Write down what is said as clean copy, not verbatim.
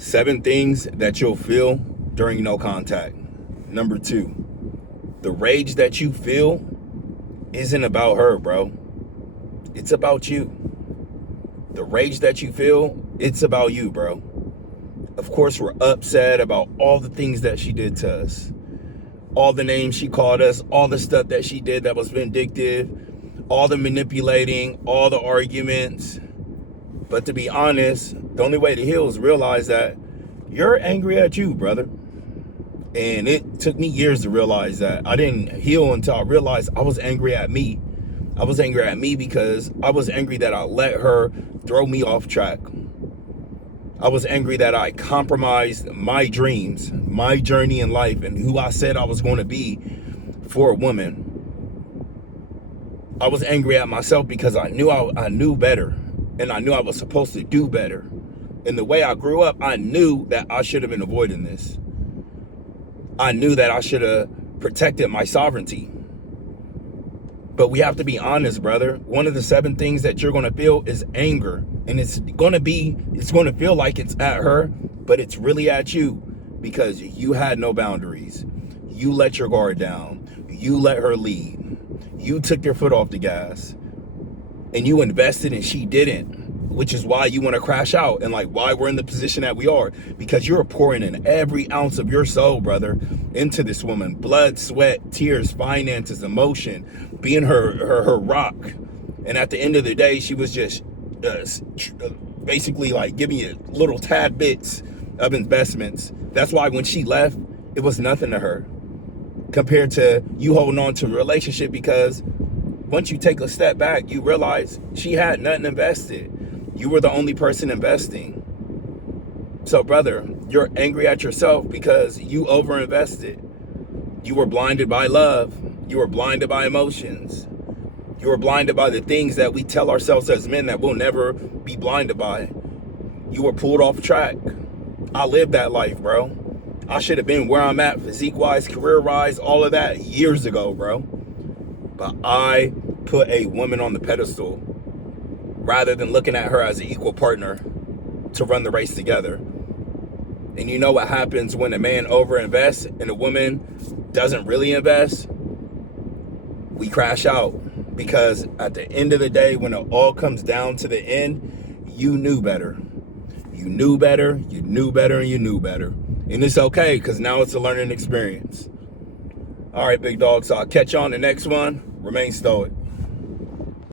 7 things that you'll feel during no contact. Number 2, the rage that you feel isn't about her, bro. It's about you. The rage that you feel, it's about you, bro. Of course, we're upset about all the things that she did to us. All the names she called us, all the stuff that she did that was vindictive, all the manipulating, all the arguments. But to be honest, the only way to heal is realize that you're angry at you, brother. And it took me years to realize that. I didn't heal until I realized I was angry at me. I was angry at me because I was angry that I let her throw me off track. I was angry that I compromised my dreams, my journey in life, and who I said I was going to be for a woman. I was angry at myself because I knew better, and I knew I was supposed to do better. And the way I grew up, I knew that I should have been avoiding this. I knew that I should have protected my sovereignty. But we have to be honest, brother. One of the 7 things that you're going to feel is anger. And it's going to feel like it's at her, but it's really at you because you had no boundaries. You let your guard down. You let her lead. You took your foot off the gas. And you invested and she didn't, which is why you want to crash out and like why we're in the position that we are, because you're pouring in every ounce of your soul, brother, into this woman. Blood, sweat, tears, finances, emotion, being her rock. And at the end of the day, she was just basically like giving you little tad bits of investments. That's why when she left, it was nothing to her compared to you holding on to a relationship, because once you take a step back, you realize she had nothing invested. You were the only person investing. So, brother, you're angry at yourself because you overinvested. You were blinded by love. You were blinded by emotions. You were blinded by the things that we tell ourselves as men that we'll never be blinded by. You were pulled off track. I lived that life, bro. I should have been where I'm at, physique-wise, career-wise, all of that years ago, bro. But I put a woman on the pedestal rather than looking at her as an equal partner to run the race together. And you know what happens when a man overinvests and a woman doesn't really invest? We crash out. Because at the end of the day, when it all comes down to the end, you knew better. You knew better, you knew better, and you knew better. And it's okay, because now it's a learning experience. All right, big dog. So I'll catch you on the next one. Remain stoic.